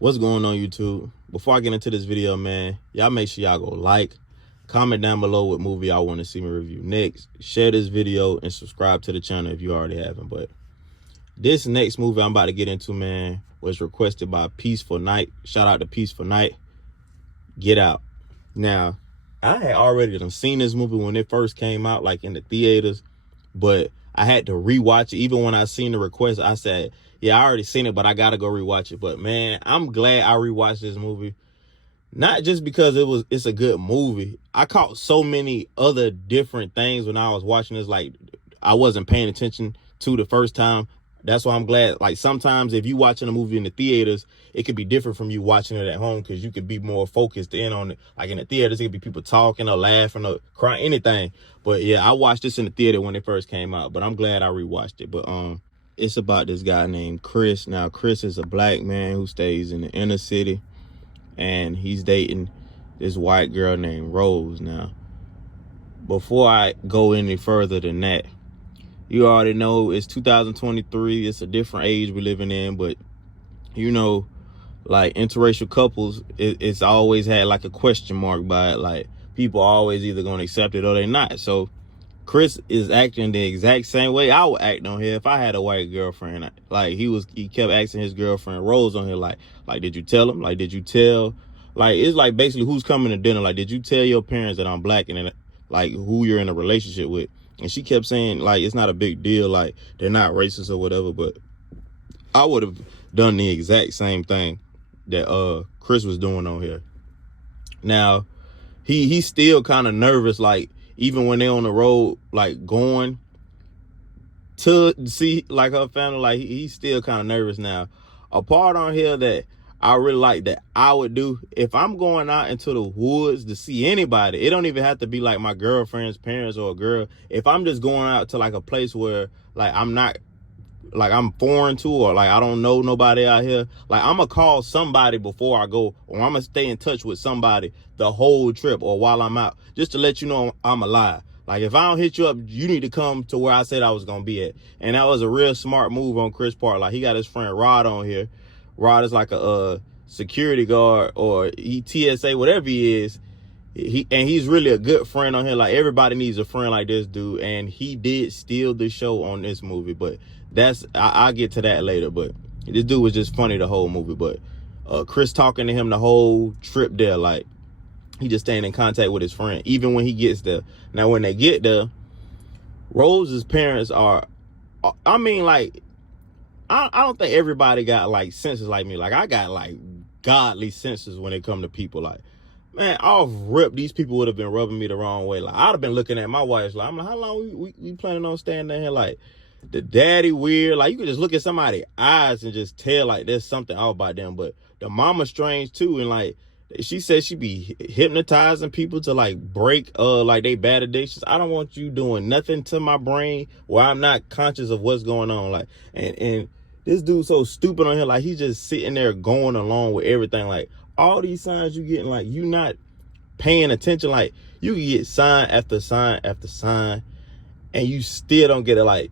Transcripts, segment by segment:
What's going on, YouTube? Before I get into this video, man, y'all make sure y'all go like, comment down below what movie y'all want to see me review next, share this video, and subscribe to the channel if you already haven't. But this next movie I'm about to get into, man, was requested by Peaceful Night. Shout out to Peaceful Night. Get Out. Now, I had already seen this movie when it first came out, like in the theaters, but I had to rewatch it. Even when I seen the request, I said, yeah, I already seen it, but I gotta go rewatch it. But man, I'm glad I rewatched this movie. Not just because it's a good movie. I caught so many other different things when I was watching this, like I wasn't paying attention to the first time. That's why I'm glad. Like sometimes if you watching a movie in the theaters, it could be different from you watching it at home, because you could be more focused in on it. Like in the theaters, it could be people talking or laughing or crying, anything. But yeah, I watched this in the theater when it first came out, but I'm glad I rewatched it. But it's about this guy named Chris. Now, Chris is a black man who stays in the inner city, and he's dating this white girl named Rose. Now, before I go any further than that, you already know it's 2023. It's a different age we're living in, but you know, like interracial couples, it's always had like a question mark by it. Like people are always either going to accept it or they're not. So Chris is acting the exact same way I would act on here if I had a white girlfriend. Like he kept asking his girlfriend Rose on here, like did you tell him? Like, did you tell? Like, it's like basically who's coming to dinner? Like, did you tell your parents that I'm black, and then like who you're in a relationship with? And she kept saying like it's not a big deal, like they're not racist or whatever. But I would have done the exact same thing that Chris was doing on here. Now, he's still kind of nervous, like even when they're on the road, like going to see like her family, like he's still kind of nervous. Now, a part on here that I really like that I would do if I'm going out into the woods to see anybody, it don't even have to be like my girlfriend's parents or a girl. If I'm just going out to like a place where like I'm foreign to, or like I don't know nobody out here, like I'm gonna call somebody before I go, or I'm gonna stay in touch with somebody the whole trip or while I'm out, just to let you know I'm alive. Like if I don't hit you up, you need to come to where I said I was gonna be at. And that was a real smart move on Chris' part. Like he got his friend Rod on here. Rod is like a security guard or TSA, whatever he is. He's really a good friend on here. Like everybody needs a friend like this dude, and he did steal the show on this movie. But I'll get to that later. But this dude was just funny the whole movie. But Chris talking to him the whole trip there, like he just staying in contact with his friend even when he gets there. Now when they get there, Rose's parents are, I mean, like I don't think everybody got like senses like me. Like I got like godly senses when it come to people. Like, man, off rip, these people would have been rubbing me the wrong way. Like I'd have been looking at my wife like, I'm like, how long we planning on staying there here? Like the daddy weird. Like you could just look at somebody's eyes and just tell like there's something off about them. But the mama strange too, and like she said she be hypnotizing people to like break like they bad addictions. I don't want you doing nothing to my brain where I'm not conscious of what's going on. Like and this dude's so stupid on here. Like he's just sitting there going along with everything. Like all these signs you getting, like you not paying attention. Like you can get sign after sign after sign and you still don't get it. Like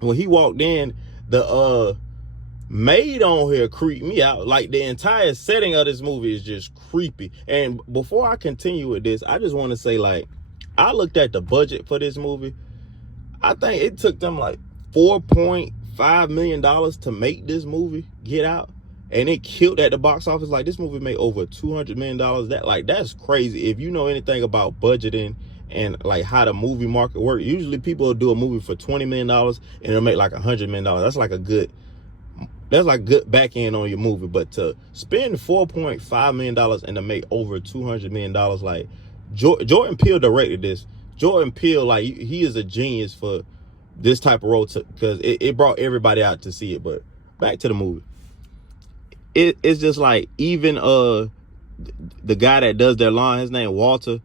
when he walked in, the maid on here creeped me out. Like the entire setting of this movie is just creepy. And before I continue with this, I just want to say, like, I looked at the budget for this movie. I think it took them like $4.5 million to make this movie, Get Out, and it killed at the box office. Like this movie made over $200 million. That's crazy. If you know anything about budgeting and like how the movie market works, usually people will do a movie for $20 million and it'll make like $100 million. That's like good back end on your movie. But to spend $4.5 million and to make over $200 million, like Jordan Peele directed this. Jordan Peele, like he is a genius for this type of role, because it brought everybody out to see it. But back to the movie. It's just like, even the guy that does their lawn, his name Walter,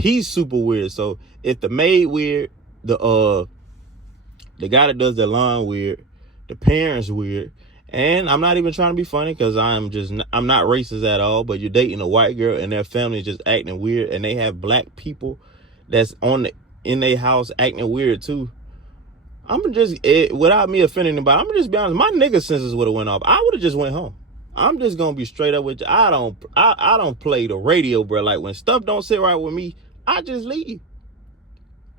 he's super weird. So if the maid weird, the guy that does their lawn weird, the parents weird, and I'm not even trying to be funny because I'm not racist at all, but you're dating a white girl and their family is just acting weird, and they have black people that's in their house acting weird too. I'm just, without me offending anybody, I'm gonna just be honest, my nigga senses would have went off. I would have just went home. I'm just gonna be straight up with you. I don't play the radio, bro. Like when stuff don't sit right with me, I just leave.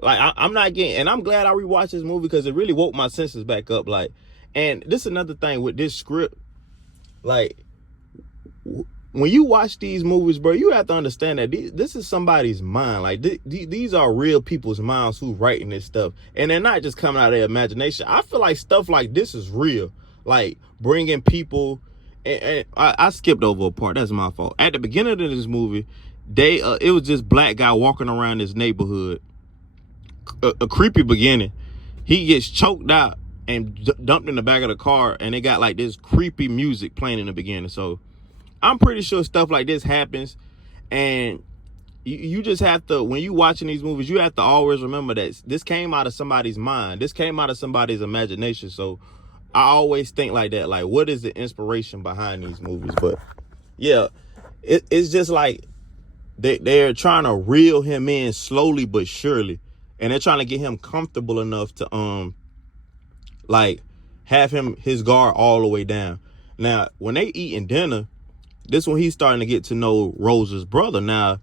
Like I'm not getting, and I'm glad I rewatched this movie because it really woke my senses back up. Like, and this is another thing with this script. Like, when you watch these movies, bro, you have to understand that this is somebody's mind. Like, these are real people's minds who writing this stuff, and they're not just coming out of their imagination. I feel like stuff like this is real. Like bringing people, and I skipped over a part. That's my fault. At the beginning of this movie, it was this black guy walking around this neighborhood. A creepy beginning. He gets choked out and dumped in the back of the car, and they got like this creepy music playing in the beginning. So I'm pretty sure stuff like this happens, and you just have to, when you watching these movies, you have to always remember that this came out of somebody's mind. This came out of somebody's imagination. So I always think like that. Like, what is the inspiration behind these movies? But yeah, it's just like they're trying to reel him in slowly but surely, and they're trying to get him comfortable enough to like have his guard all the way down. Now, when they eating dinner, this when he's starting to get to know Rose's brother. Now,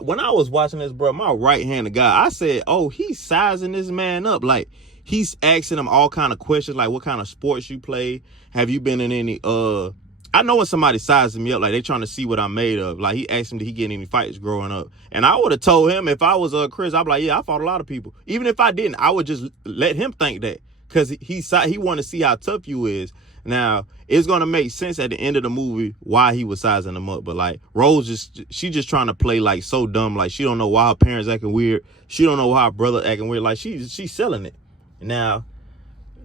when I was watching this, bro, my right-handed guy, I said, oh, he's sizing this man up. Like, he's asking him all kind of questions, like what kind of sports you play. Have you been in any, I know when somebody sizing me up, like they trying to see what I'm made of. Like, he asked him, did he get in any fights growing up? And I would have told him, if I was Chris, I'd be like, yeah, I fought a lot of people. Even if I didn't, I would just let him think that, because he want to see how tough you is. Now, it's going to make sense at the end of the movie why he was sizing them up. But, like, Rose, she just trying to play, like, so dumb. Like, she don't know why her parents acting weird. She don't know why her brother acting weird. Like, she's selling it. Now,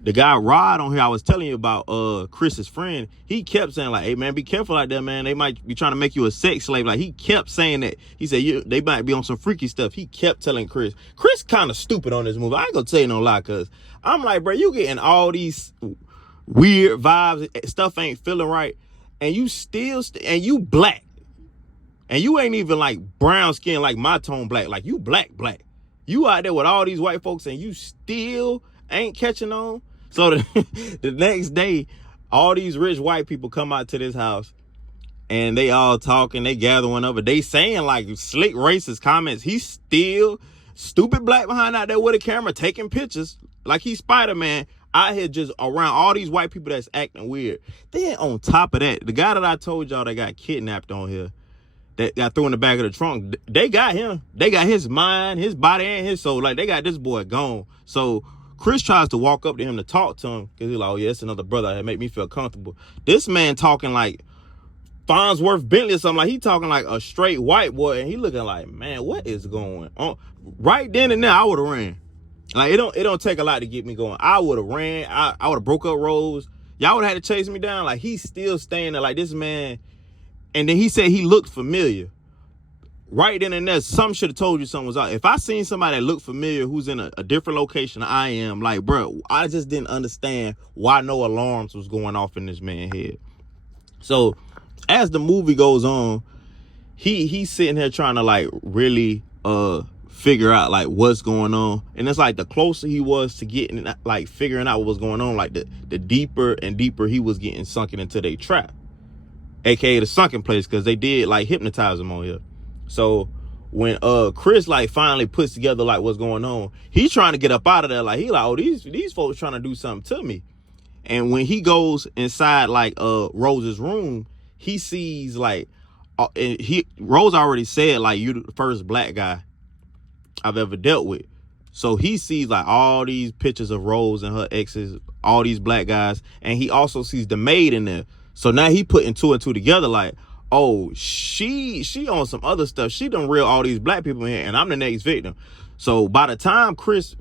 the guy Rod on here, I was telling you about, Chris's friend, he kept saying, like, hey, man, be careful out there, man. They might be trying to make you a sex slave. Like, he kept saying that. He said, they might be on some freaky stuff. He kept telling Chris. Chris kind of stupid on this movie. I ain't going to tell you no lie, because I'm like, bro, you getting all these weird vibes, stuff ain't feeling right, and you still and you black, and you ain't even like brown skin like my tone black, like you black, you out there with all these white folks and you still ain't catching on. So the next day, all these rich white people come out to this house, and they all talking, they gather one over, they saying like slick racist comments. He's still stupid black behind out there with a camera taking pictures like he's Spider-Man out here just around all these white people that's acting weird. Then on top of that, the guy that I told y'all that got kidnapped on here, that got thrown in the back of the trunk, they got him. They got his mind, his body, and his soul. Like, they got this boy gone. So Chris tries to walk up to him to talk to him, because he's like, oh yeah, it's another brother that make me feel comfortable. This man talking like Farnsworth Bentley or something. Like, he talking like a straight white boy, and he looking like, man, what is going on? Right then and there, I would have ran. Like, it don't take a lot to get me going. I would have ran. I would have broke up Rose. Y'all would have had to chase me down. Like, he's still staying there. Like, this man. And then he said he looked familiar. Right then and there, some should have told you something was out. If I seen somebody that looked familiar who's in a different location than I am, like, bro, I just didn't understand why no alarms was going off in this man's head. So as the movie goes on, he's sitting here trying to like really figure out like what's going on, and it's like the closer he was to getting like figuring out what was going on, like the deeper and deeper he was getting sunken into their trap, aka the sunken place, because they did like hypnotize him on here. So when Chris like finally puts together like what's going on, he's trying to get up out of there. Like, he like, oh, these folks trying to do something to me. And when he goes inside like Rose's room, he sees like Rose already said like, you the first black guy I've ever dealt with. So he sees like all these pictures of Rose and her exes, all these black guys, and he also sees the maid in there. So now he putting two and two together, like, oh, she on some other stuff. She done reel all these black people in here, and I'm the next victim. So by the time Chris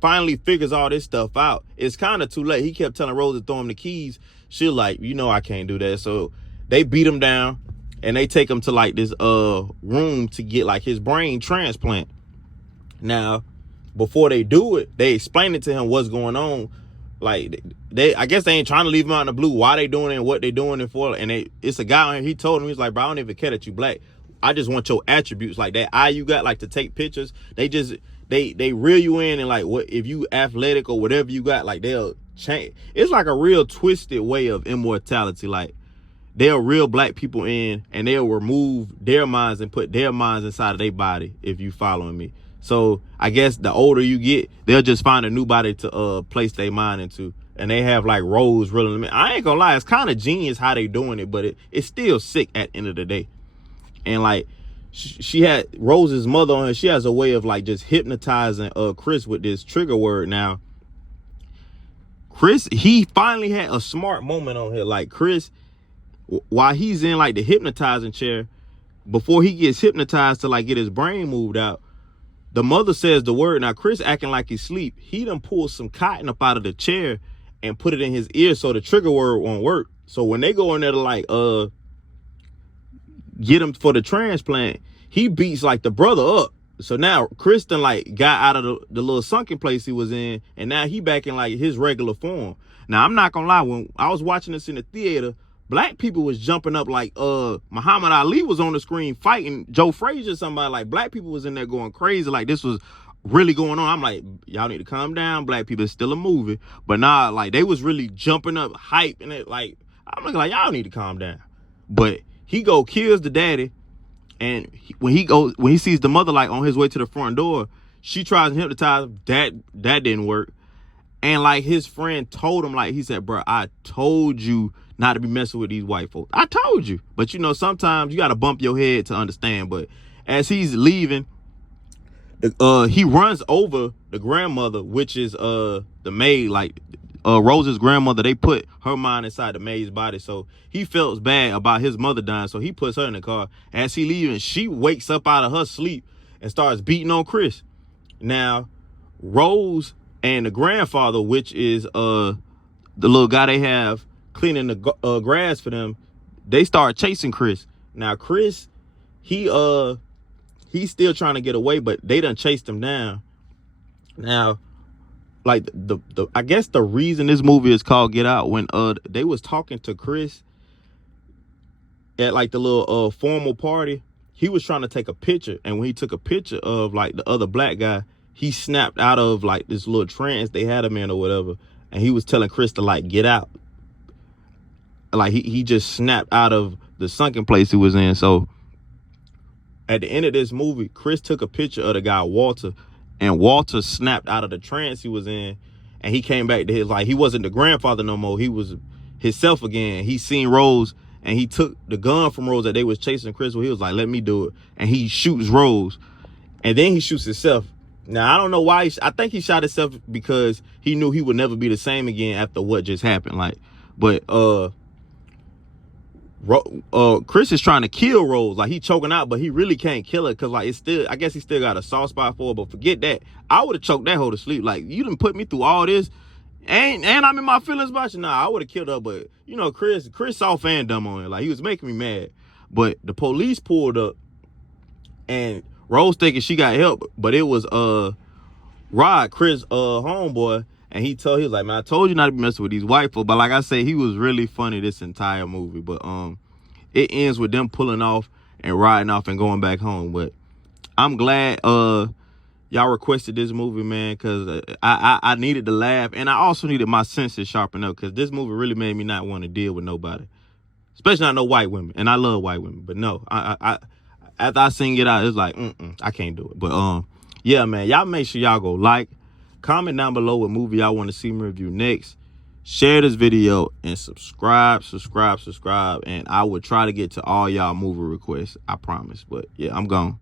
finally figures all this stuff out, it's kind of too late. He kept telling Rose to throw him the keys. She like, you know, I can't do that. So they beat him down, and they take him to like this room to get like his brain transplant. Now, before they do it, they explain it to him what's going on. Like, I guess they ain't trying to leave him out in the blue. Why they doing it and what they doing it for. And it's a guy on here, he told him, he's like, bro, I don't even care that you black. I just want your attributes, like that eye you got, like to take pictures. They reel you in, and like, what if you athletic or whatever you got, like they'll change. It's like a real twisted way of immortality. Like, they'll reel black people in and they'll remove their minds and put their minds inside of their body, if you following me. So I guess the older you get, they'll just find a new body to place their mind into. And they have like roles reeling them in. I ain't gonna lie, it's kind of genius how they doing it, but it's still sick at the end of the day. And like she had Rose's mother on her, she has a way of like just hypnotizing Chris with this trigger word. Now Chris, he finally had a smart moment on here. Like Chris, while he's in like the hypnotizing chair, before he gets hypnotized to like get his brain moved out, the mother says the word. Now Chris acting like he's asleep, he done pulled some cotton up out of the chair and put it in his ear so the trigger word won't work. So when they go in there to like get him for the transplant, he beats like the brother up. So now Kristen like got out of the little sunken place he was in, and now he back in like his regular form. Now I'm not gonna lie, when I was watching this in the theater, black people was jumping up like Muhammad Ali was on the screen fighting Joe Frazier, somebody. Like black people was in there going crazy, like this was really going on. I'm like, y'all need to calm down, black people, it's still a movie. But nah, like they was really jumping up, hype, and it like, I'm looking like, y'all need to calm down. But he kills the daddy, and when he sees the mother like on his way to the front door, she tries to hypnotize him. That didn't work. And like his friend told him, like he said, bro, I told you not to be messing with these white folks. I told you. But you know, sometimes you got to bump your head to understand. But as he's leaving, he runs over the grandmother, which is the maid, like Rose's grandmother. They put her mind inside the maid's body, so he felt bad about his mother dying, so he puts her in the car. As he leaving, she wakes up out of her sleep and starts beating on Chris. Now Rose and the grandfather, which is the little guy they have cleaning the grass for them, they start chasing Chris. Now Chris, he's still trying to get away, but they done chased him down. Now, like I guess the reason this movie is called Get Out, when they was talking to Chris at like the little formal party, he was trying to take a picture, and when he took a picture of like the other black guy, he snapped out of like this little trance they had him in or whatever, and he was telling Chris to like get out. Like he just snapped out of the sunken place he was in. So at the end of this movie, Chris took a picture of the guy Walter, and Walter snapped out of the trance he was in, and he came back to his, like, he wasn't the grandfather no more. He was himself again. He seen Rose, and he took the gun from Rose that they was chasing Chris with. He was like, let me do it. And he shoots Rose, and then he shoots himself. Now, I don't know why. I think he shot himself because he knew he would never be the same again after what just happened. Like, but Chris is trying to kill Rose, like he choking out, but he really can't kill her because like it's still, I guess he still got a soft spot for her. But forget that, I would have choked that hoe to sleep. Like, you done put me through all this, and I'm in my feelings about you. Nah, I would have killed her. But you know, Chris saw fandom on it, like he was making me mad. But the police pulled up, and Rose thinking she got help, but it was Rod, Chris homeboy. And he was like, man, I told you not to be messing with these white folks. But like I say, he was really funny this entire movie. But it ends with them pulling off and riding off and going back home. But I'm glad y'all requested this movie, man, because I needed to laugh. And I also needed my senses sharpened up, because this movie really made me not want to deal with nobody, especially not no white women. And I love white women. But no, I after I seen Get Out, it's like, I can't do it. But yeah, man, y'all make sure y'all go like, comment down below what movie y'all want to see me review next. Share this video and subscribe. And I will try to get to all y'all movie requests, I promise. But yeah, I'm gone.